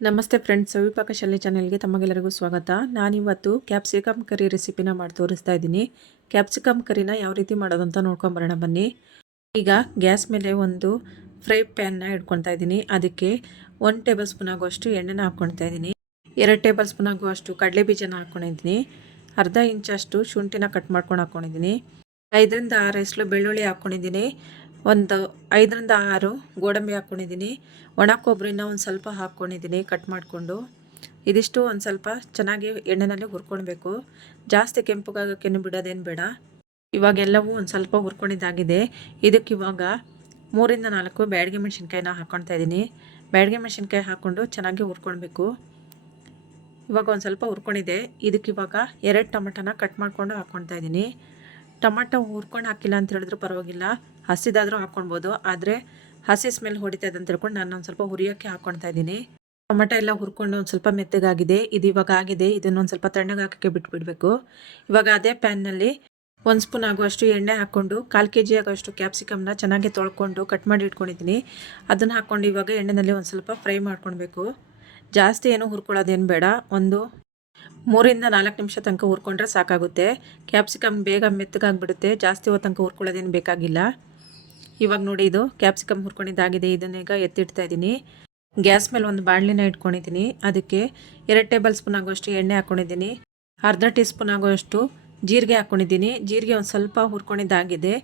ನಮಸ್ತೆ ಫ್ರೆಂಡ್ಸ್, ಸವಿಪಾಕ ಶೈಲಿ ಚಾನೆಲ್ಗೆ ತಮಗೆಲ್ಲರಿಗೂ ಸ್ವಾಗತ. ನಾನಿವತ್ತು ಕ್ಯಾಪ್ಸಿಕಮ್ ಕರಿ ರೆಸಿಪಿನ ಮಾಡಿ ತೋರಿಸ್ತಾ ಇದ್ದೀನಿ. ಕ್ಯಾಪ್ಸಿಕಮ್ ಕರಿನ ಯಾವ ರೀತಿ ಮಾಡೋದಂತ ನೋಡ್ಕೊಂಬರೋಣ ಬನ್ನಿ. ಈಗ ಗ್ಯಾಸ್ ಮೇಲೆ ಒಂದು ಫ್ರೈ ಪ್ಯಾನ್ನ ಇಟ್ಕೊತಾ ಇದ್ದೀನಿ. ಅದಕ್ಕೆ 1 ಟೇಬಲ್ ಸ್ಪೂನ್ ಆಗುವಷ್ಟು ಎಣ್ಣೆನ ಹಾಕ್ಕೊಳ್ತಾ ಇದ್ದೀನಿ. 2 ಟೇಬಲ್ ಸ್ಪೂನ್ ಆಗುವಷ್ಟು ಕಡಲೆ ಬೀಜನ ಹಾಕ್ಕೊಂಡಿದ್ದೀನಿ. ಅರ್ಧ ಇಂಚಷ್ಟು ಶುಂಠಿನ ಕಟ್ ಮಾಡ್ಕೊಂಡು ಹಾಕ್ಕೊಂಡಿದ್ದೀನಿ. 5ರಿಂದ 6 ಎಸಳು ಬೆಳ್ಳುಳ್ಳಿ ಹಾಕ್ಕೊಂಡಿದ್ದೀನಿ. ಒಂದು 5ರಿಂದ 6 ಗೋಡಂಬಿ ಹಾಕ್ಕೊಂಡಿದ್ದೀನಿ. ಒಣ ಕೊಬ್ಬರಿನ ಒಂದು ಸ್ವಲ್ಪ ಹಾಕ್ಕೊಂಡಿದ್ದೀನಿ ಕಟ್ ಮಾಡಿಕೊಂಡು. ಇದಿಷ್ಟು ಒಂದು ಸ್ವಲ್ಪ ಚೆನ್ನಾಗಿ ಎಣ್ಣೆಯಲ್ಲಿ ಹುರ್ಕೊಳ್ಬೇಕು. ಜಾಸ್ತಿ ಕೆಂಪುಗಾಗೋಕ್ಕೇನು ಬಿಡೋದೇನು ಬೇಡ. ಇವಾಗೆಲ್ಲವೂ ಒಂದು ಸ್ವಲ್ಪ ಹುರ್ಕೊಂಡಿದ್ದಾಗಿದೆ. ಇದಕ್ಕೆ ಇವಾಗ 3ರಿಂದ 4 ಬ್ಯಾಡಗಿ ಮೆಣಸಿನ್ಕಾಯಿನ ಹಾಕ್ಕೊಳ್ತಾ ಇದ್ದೀನಿ. ಬ್ಯಾಡಗಿ ಮೆಣಸಿನ್ಕಾಯಿ ಹಾಕ್ಕೊಂಡು ಚೆನ್ನಾಗಿ ಹುರ್ಕೊಳ್ಬೇಕು. ಇವಾಗ ಒಂದು ಸ್ವಲ್ಪ ಹುರ್ಕೊಂಡಿದೆ. ಇದಕ್ಕೆ ಇವಾಗ 2 ಟೊಮೆಟೊನ ಕಟ್ ಮಾಡಿಕೊಂಡು ಹಾಕ್ಕೊಳ್ತಾ ಇದ್ದೀನಿ. ಟೊಮೆಟೊ ಹುರ್ಕೊಂಡು ಹಾಕಿಲ್ಲ ಅಂತ ಹೇಳಿದ್ರು ಪರವಾಗಿಲ್ಲ, ಹಸಿದಾದರೂ ಹಾಕ್ಕೊಳ್ಬೋದು. ಆದರೆ ಹಸಿ ಸ್ಮೆಲ್ ಹೊಡಿತಾ ಇದೆ ಅಂತ ಹೇಳ್ಕೊಂಡು ನಾನು ಒಂದು ಸ್ವಲ್ಪ ಹುರಿಯೋಕ್ಕೆ ಹಾಕ್ಕೊಳ್ತಾ ಇದ್ದೀನಿ. ಟೊಮೆಟೊ ಎಲ್ಲ ಹುರ್ಕೊಂಡು ಒಂದು ಸ್ವಲ್ಪ ಮೆತ್ತಗಾಗಿದೆ. ಇದು ಇವಾಗ ಆಗಿದೆ. ಇದನ್ನೊಂದು ಸ್ವಲ್ಪ ತಣ್ಣಗೆ ಹಾಕೋಕ್ಕೆ ಬಿಟ್ಬಿಡಬೇಕು. ಇವಾಗ ಅದೇ ಪ್ಯಾನ್ನಲ್ಲಿ 1 ಸ್ಪೂನ್ ಆಗುವಷ್ಟು ಎಣ್ಣೆ ಹಾಕ್ಕೊಂಡು 1/4 kg ಆಗುವಷ್ಟು ಕ್ಯಾಪ್ಸಿಕಮ್ನ ಚೆನ್ನಾಗಿ ತೊಳ್ಕೊಂಡು ಕಟ್ ಮಾಡಿ ಇಟ್ಕೊಂಡಿದ್ದೀನಿ. ಅದನ್ನು ಹಾಕ್ಕೊಂಡು ಇವಾಗ ಎಣ್ಣೆಯಲ್ಲಿ ಒಂದು ಸ್ವಲ್ಪ ಫ್ರೈ ಮಾಡ್ಕೊಳ್ಬೇಕು. ಜಾಸ್ತಿ ಏನೂ ಹುರ್ಕೊಳ್ಳೋದೇನು ಬೇಡ. ಒಂದು 3ರಿಂದ 4 ನಿಮಿಷ ತನಕ ಹುರ್ಕೊಂಡ್ರೆ ಸಾಕಾಗುತ್ತೆ. ಕ್ಯಾಪ್ಸಿಕಮ್ ಬೇಗ ಮೆತ್ತಗಾಗಿಬಿಡುತ್ತೆ. ಜಾಸ್ತಿ ಹೊತ್ತು ತನಕ ಹುರ್ಕೊಳ್ಳೋದೇನು ಬೇಕಾಗಿಲ್ಲ. ಇವಾಗ ನೋಡಿ, ಇದು ಕ್ಯಾಪ್ಸಿಕಮ್ ಹುರ್ಕೊಂಡಿದ್ದಾಗಿದೆ. ಇದನ್ನೀಗ ಎತ್ತಿಡ್ತಾ ಇದ್ದೀನಿ. ಗ್ಯಾಸ್ ಮೇಲೆ ಒಂದು ಬಾಣಲಿನ ಇಟ್ಕೊಂಡಿದ್ದೀನಿ. ಅದಕ್ಕೆ 2 ಟೇಬಲ್ ಸ್ಪೂನ್ ಆಗುವಷ್ಟು ಎಣ್ಣೆ ಹಾಕ್ಕೊಂಡಿದ್ದೀನಿ. ಅರ್ಧ ಟೀ ಸ್ಪೂನ್ ಆಗುವಷ್ಟು ಜೀರಿಗೆ ಹಾಕ್ಕೊಂಡಿದ್ದೀನಿ. ಜೀರಿಗೆ ಒಂದು ಸ್ವಲ್ಪ ಹುರ್ಕೊಂಡಿದ್ದಾಗಿದೆ.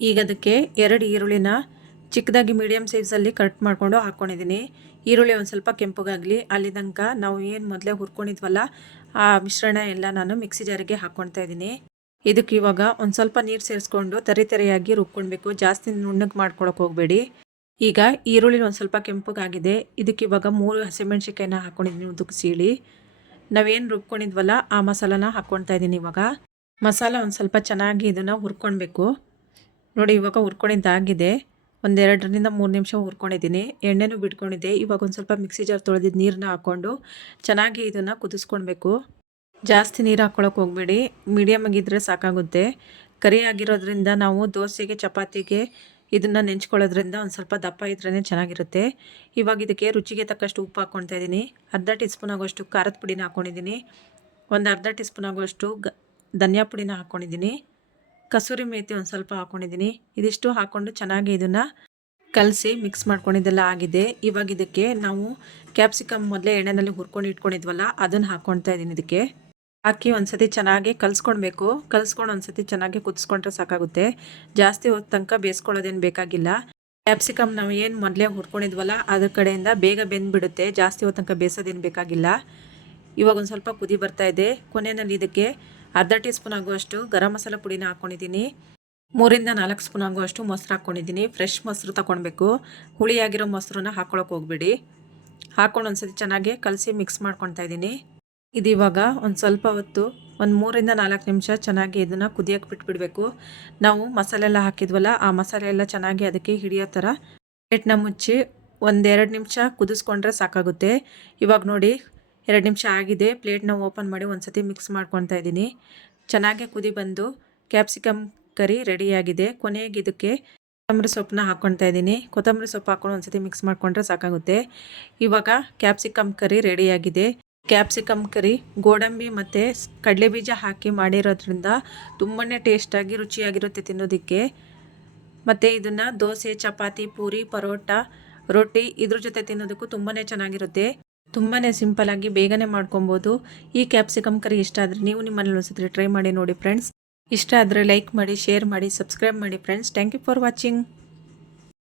ಈಗ ಅದಕ್ಕೆ 2 ಈರುಳ್ಳಿನ ಚಿಕ್ಕದಾಗಿ ಮೀಡಿಯಮ್ ಸೈಜಲ್ಲಿ ಕಟ್ ಮಾಡಿಕೊಂಡು ಹಾಕ್ಕೊಂಡಿದ್ದೀನಿ. ಈರುಳ್ಳಿ ಒಂದು ಸ್ವಲ್ಪ ಕೆಂಪಗಾಗಲಿ. ಅಲ್ಲಿ ತನಕ ನಾವು ಏನು ಮೊದಲೇ ಹುರ್ಕೊಂಡಿದ್ವಲ್ಲ ಆ ಮಿಶ್ರಣ ಎಲ್ಲ ನಾನು ಮಿಕ್ಸಿ ಜಾರಿಗೆ ಹಾಕ್ಕೊಳ್ತಾ ಇದ್ದೀನಿ. ಇದಕ್ಕೆ ಇವಾಗ ಒಂದು ಸ್ವಲ್ಪ ನೀರು ಸೇರಿಸ್ಕೊಂಡು ತರಿಯಾಗಿ ರುಬ್ಕೊಳ್ಬೇಕು. ಜಾಸ್ತಿ ನುಣ್ಣಗೆ ಮಾಡ್ಕೊಳಕ್ಕೆ ಹೋಗಬೇಡಿ. ಈಗ ಈರುಳ್ಳಿ ಒಂದು ಸ್ವಲ್ಪ ಕೆಂಪಗಾಗಿದೆ. ಇದಕ್ಕೆ ಇವಾಗ 3 ಹಸಿಮೆಣ್ಸಿಕಾಯಿನ ಹಾಕ್ಕೊಂಡಿದ್ದೀನಿ ಉದ್ದಕ್ಕೆ ಸೀಳಿ. ನಾವೇನು ರುಬ್ಕೊಂಡಿದ್ವಲ್ಲ ಆ ಮಸಾಲಾನ ಹಾಕ್ಕೊಳ್ತಾ ಇದ್ದೀನಿ. ಇವಾಗ ಮಸಾಲ ಒಂದು ಸ್ವಲ್ಪ ಚೆನ್ನಾಗಿ ಇದನ್ನು ಹುರ್ಕೊಳ್ಬೇಕು. ನೋಡಿ, ಇವಾಗ ಹುರ್ಕೊಂಡಿದ್ದಾಗಿದೆ. ಒಂದು 2ರಿಂದ 3 ನಿಮಿಷ ಹುರ್ಕೊಂಡಿದ್ದೀನಿ. ಎಣ್ಣೆನೂ ಬಿಟ್ಕೊಂಡಿದ್ದೆ. ಇವಾಗ ಒಂದು ಸ್ವಲ್ಪ ಮಿಕ್ಸಿ ಜಾರ್ ತೊಳೆದಿದ್ದು ನೀರನ್ನ ಹಾಕ್ಕೊಂಡು ಚೆನ್ನಾಗಿ ಇದನ್ನು ಕುದಿಸ್ಕೊಳ್ಬೇಕು. ಜಾಸ್ತಿ ನೀರು ಹಾಕ್ಕೊಳಕ್ಕೆ ಹೋಗಬೇಡಿ. ಮೀಡಿಯಮ್ ಆಗಿದ್ದರೆ ಸಾಕಾಗುತ್ತೆ. ಕರಿ ಆಗಿರೋದ್ರಿಂದ ನಾವು ದೋಸೆಗೆ ಚಪಾತಿಗೆ ಇದನ್ನು ನೆಂಚ್ಕೊಳ್ಳೋದ್ರಿಂದ ಒಂದು ಸ್ವಲ್ಪ ದಪ್ಪ ಇದ್ರೇ ಚೆನ್ನಾಗಿರುತ್ತೆ. ಇವಾಗ ಇದಕ್ಕೆ ರುಚಿಗೆ ತಕ್ಕಷ್ಟು ಉಪ್ಪು ಹಾಕ್ಕೊಳ್ತಾ ಇದ್ದೀನಿ. ಅರ್ಧ ಟೀ ಸ್ಪೂನ್ ಆಗುವಷ್ಟು ಖಾರದ ಪುಡಿನ ಹಾಕ್ಕೊಂಡಿದ್ದೀನಿ. ಒಂದು ಅರ್ಧ ಟೀ ಸ್ಪೂನ್ ಆಗುವಷ್ಟು ಧನಿಯಾ ಪುಡಿನ ಹಾಕ್ಕೊಂಡಿದ್ದೀನಿ. ಕಸೂರಿ ಮೇಥಿ ಒಂದು ಸ್ವಲ್ಪ ಹಾಕ್ಕೊಂಡಿದ್ದೀನಿ. ಇದಿಷ್ಟು ಹಾಕ್ಕೊಂಡು ಚೆನ್ನಾಗಿ ಇದನ್ನು ಕಲಸಿ ಮಿಕ್ಸ್ ಮಾಡ್ಕೊಂಡಿದ್ದೆಲ್ಲ ಆಗಿದೆ. ಇವಾಗ ಇದಕ್ಕೆ ನಾವು ಕ್ಯಾಪ್ಸಿಕಮ್ ಮೊದಲೇ ಎಣ್ಣೆಯಲ್ಲಿ ಹುರ್ಕೊಂಡು ಇಟ್ಕೊಂಡಿದ್ವಲ್ಲ ಅದನ್ನು ಹಾಕ್ಕೊಳ್ತಾ ಇದ್ದೀನಿ. ಇದಕ್ಕೆ ಹಾಕಿ ಒಂದು ಸತಿ ಚೆನ್ನಾಗಿ ಕಲಿಸ್ಕೊಳ್ಬೇಕು. ಕಲಿಸ್ಕೊಂಡು ಒಂದು ಸತಿ ಚೆನ್ನಾಗಿ ಕುದಿಸ್ಕೊಂಡ್ರೆ ಸಾಕಾಗುತ್ತೆ. ಜಾಸ್ತಿ ಹೊತ್ತು ತನಕ ಬೇಯಿಸ್ಕೊಳ್ಳೋದೇನು ಬೇಕಾಗಿಲ್ಲ. ಕ್ಯಾಪ್ಸಿಕಮ್ ನಾವು ಏನು ಮೊದಲೇ ಹುರ್ಕೊಂಡಿದ್ವಲ್ಲ ಅದ್ರ ಕಡೆಯಿಂದ ಬೇಗ ಬೆಂದ್ಬಿಡುತ್ತೆ. ಜಾಸ್ತಿ ಹೊತ್ತು ತನಕ ಬೇಯಿಸೋದೇನು ಬೇಕಾಗಿಲ್ಲ. ಇವಾಗ ಒಂದು ಸ್ವಲ್ಪ ಕುದಿ ಬರ್ತಾ ಇದೆ. ಕೊನೆಯಲ್ಲಿ ಇದಕ್ಕೆ ಅರ್ಧ ಟೀ ಸ್ಪೂನ್ ಆಗುವಷ್ಟು ಗರಂ ಮಸಾಲ ಪುಡಿನ ಹಾಕ್ಕೊಂಡಿದ್ದೀನಿ. 3ರಿಂದ 4 ಸ್ಪೂನ್ ಆಗುವಷ್ಟು ಮೊಸರು ಹಾಕ್ಕೊಂಡಿದ್ದೀನಿ. ಫ್ರೆಶ್ ಮೊಸರು ತಗೊಳ್ಬೇಕು. ಹುಳಿಯಾಗಿರೋ ಮೊಸರನ್ನ ಹಾಕ್ಕೊಳಕ್ಕೆ ಹೋಗಬೇಡಿ. ಹಾಕ್ಕೊಂಡು ಒಂದು ಸತಿ ಚೆನ್ನಾಗಿ ಕಲಸಿ ಮಿಕ್ಸ್ ಮಾಡ್ಕೊಳ್ತಾ ಇದ್ದೀನಿ. ಇದು ಇವಾಗ ಒಂದು ಸ್ವಲ್ಪ ಹೊತ್ತು ಒಂದು 3ರಿಂದ 4 ನಿಮಿಷ ಚೆನ್ನಾಗಿ ಇದನ್ನು ಕುದಿಯೋಕ್ಕೆ ಬಿಟ್ಬಿಡಬೇಕು. ನಾವು ಮಸಾಲೆ ಎಲ್ಲ ಹಾಕಿದ್ವಲ್ಲ ಆ ಮಸಾಲೆ ಎಲ್ಲ ಚೆನ್ನಾಗಿ ಅದಕ್ಕೆ ಹಿಡಿಯೋ ಥರ ಪ್ಲೇಟ್ನ ಮುಚ್ಚಿ 1-2 ನಿಮಿಷ ಕುದಿಸ್ಕೊಂಡ್ರೆ ಸಾಕಾಗುತ್ತೆ. ಇವಾಗ ನೋಡಿ, 2 ನಿಮಿಷ ಆಗಿದೆ. ಪ್ಲೇಟ್ನ ಓಪನ್ ಮಾಡಿ ಒಂದು ಸತಿ ಮಿಕ್ಸ್ ಮಾಡ್ಕೊಳ್ತಾ ಇದ್ದೀನಿ. ಚೆನ್ನಾಗಿ ಕುದಿ ಬಂದು ಕ್ಯಾಪ್ಸಿಕಮ್ ಕರಿ ರೆಡಿಯಾಗಿದೆ. ಕೊನೆಗೆ ಇದಕ್ಕೆ ಕೊತ್ತಂಬರಿ ಸೊಪ್ಪನ್ನ ಹಾಕ್ಕೊಳ್ತಾ ಇದ್ದೀನಿ. ಕೊತ್ತಂಬರಿ ಸೊಪ್ಪು ಹಾಕ್ಕೊಂಡು ಒಂದು ಸತಿ ಮಿಕ್ಸ್ ಮಾಡಿಕೊಂಡ್ರೆ ಸಾಕಾಗುತ್ತೆ. ಇವಾಗ ಕ್ಯಾಪ್ಸಿಕಮ್ ಕರಿ ರೆಡಿಯಾಗಿದೆ. ಕ್ಯಾಪ್ಸಿಕಮ್ ಕರಿ ಗೋಡಂಬಿ ಮತ್ತು ಕಡಲೆ ಬೀಜ ಹಾಕಿ ಮಾಡಿರೋದ್ರಿಂದ ತುಂಬಾ ಟೇಸ್ಟಾಗಿ ರುಚಿಯಾಗಿರುತ್ತೆ ತಿನ್ನೋದಕ್ಕೆ. ಮತ್ತು ಇದನ್ನು ದೋಸೆ, ಚಪಾತಿ, ಪೂರಿ, ಪರೋಟ, ರೊಟ್ಟಿ ಇದ್ರ ಜೊತೆ ತಿನ್ನೋದಕ್ಕೂ ತುಂಬಾ ಚೆನ್ನಾಗಿರುತ್ತೆ. ತುಂಬಾ ಸಿಂಪಲ್ಲಾಗಿ ಬೇಗನೆ ಮಾಡ್ಕೊಬೋದು. ಈ ಕ್ಯಾಪ್ಸಿಕಮ್ ಕರಿ ಇಷ್ಟ ಆದರೆ ನೀವು ನಿಮ್ಮನೇಲಿ ಒಂದ್ಸತಿ ಟ್ರೈ ಮಾಡಿ ನೋಡಿ ಫ್ರೆಂಡ್ಸ್. ಇಷ್ಟ ಆದರೆ ಲೈಕ್ ಮಾಡಿ, ಶೇರ್ ಮಾಡಿ, ಸಬ್ಸ್ಕ್ರೈಬ್ ಮಾಡಿ friends. Thank you for watching.